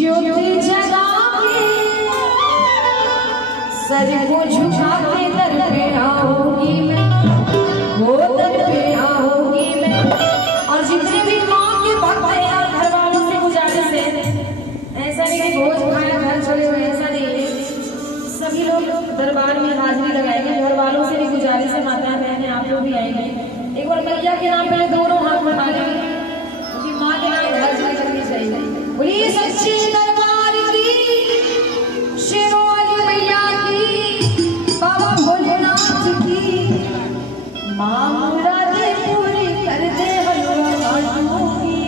ज्योति जगा के सर को झुका के दर पे आऊंगी मैं, वो दर पे आऊंगी मैं। और जितने भी माँ के भक्त हैं और घर वालों से गुजारिश है, ऐसा नहीं कि भोज खाया घर छोड़े हुए, ऐसा नहीं है। सभी लोग दरबार में हाजिरी लगाएंगे। घर वालों से भी गुजारिश है, माता बहन आप लोग भी आएंगे। एक बार मैया के नाम पे दोनों हाथ उठा लेंगे, क्योंकि माँ के नाम हाजिरी करनी चाहिए। बोलिए सच्चे दरबार की, शेरों वाली मैया की, बाबा भोलेनाथ की। माँ मुरादें पूरी कर दे हलवा काटों की।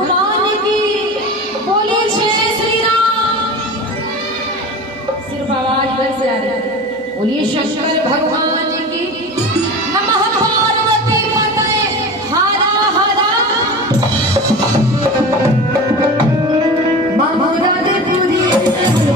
हनुमान की। बोलिए जय श्री राम। सिर्फ आवाज इधर से आ रही है। बोलिए शंकर भगवान